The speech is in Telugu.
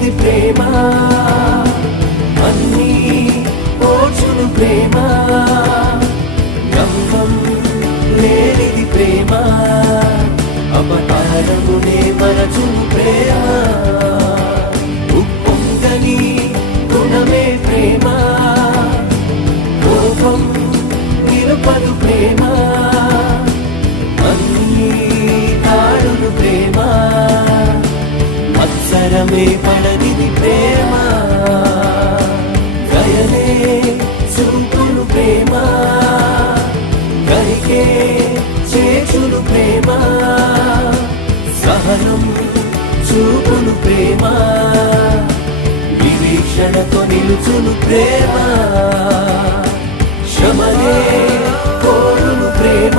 లేనిది ప్రేమ, అన్నీ ఓర్చును ప్రేమ, గంగం లేనిది ప్రేమ, అపకారమునే మరచును ప్రేమ, ఉప్పొంగని గుణమే ప్రేమ, కోపం నిలుపదు ప్రేమ, అన్నీ తాడును ప్రేమ, మత్సరమే పడనిది ప్రేమ, దయనే చూపును ప్రేమ, కరికే చేచును ప్రేమ, సహనం చూపును ప్రేమ, నిరీక్షణతో నిలుచును ప్రేమ, క్షమలే కోరును ప్రేమ.